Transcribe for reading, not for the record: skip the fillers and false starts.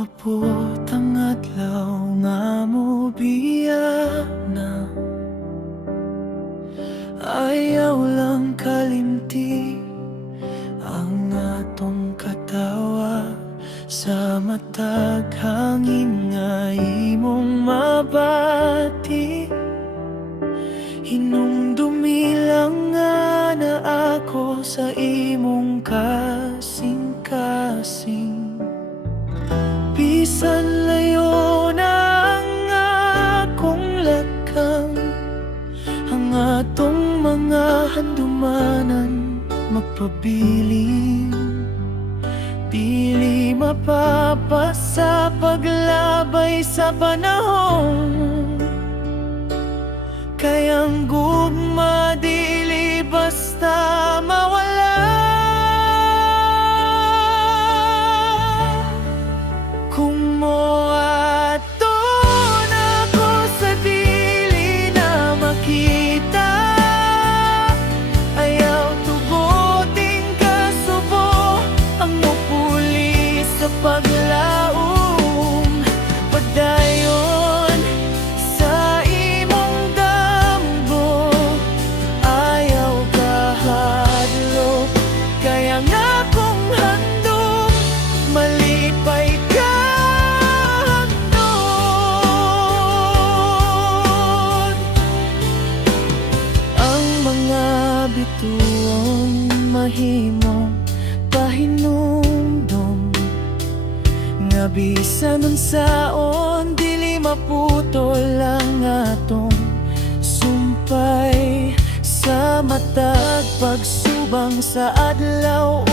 Abot ang adlaw nga mobiya na, ayaw lang kalimti ang atong katawa sa matag hangin nga imong mabati. Hinumdumi lang nga na ako sa imong kasing-kasing. Bisan layo na ang akong lakang, ang atong mga handumanan magpabiling. Dili mapapasa paglabay sa panahon, kayang gugma dili basta mawala. Kung moadton ako sa dili na makita, ayaw tuguting kasubo ang mupuli sa paglaom. Padayon sa imong damgo, ayaw kahadlok, kaya nga kung handom malipay ka. Bituong mahimong pahinumdom, nga bisan unsaon dili maputol ang atong sumpay sa matag pagsubang sa adlaw.